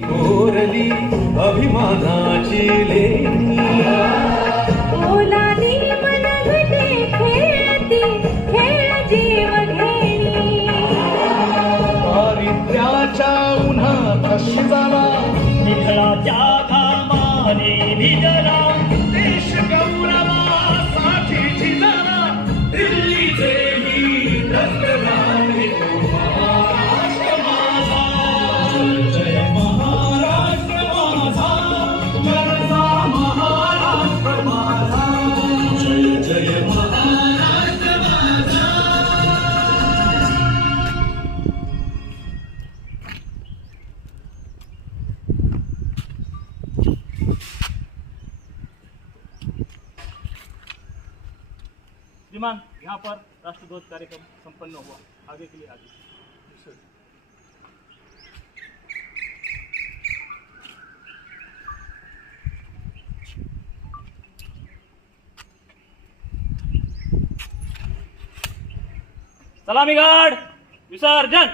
कोरली अभिमानाची लेणी ओलानी मनगटे खेळती खेळ जीव घेणी दारिद्र्याच्या उन्हात शिजाला विठ्ठलाच्या घामाने भिजला देश गौरवासाठी झिजला दिल्लीचे ही दस्तराने महाराष्ट्र माझा जय महाराष्ट्र माझा गरजा महाराष्ट्र माझा जय जय महाराष्ट्र माझा. श्रीमान, यहाँ पर राष्ट्रध्वज कार्यक्रम संपन्न हुआ. आगे के लिए आगे. सलामी गार्ड विसर्जन.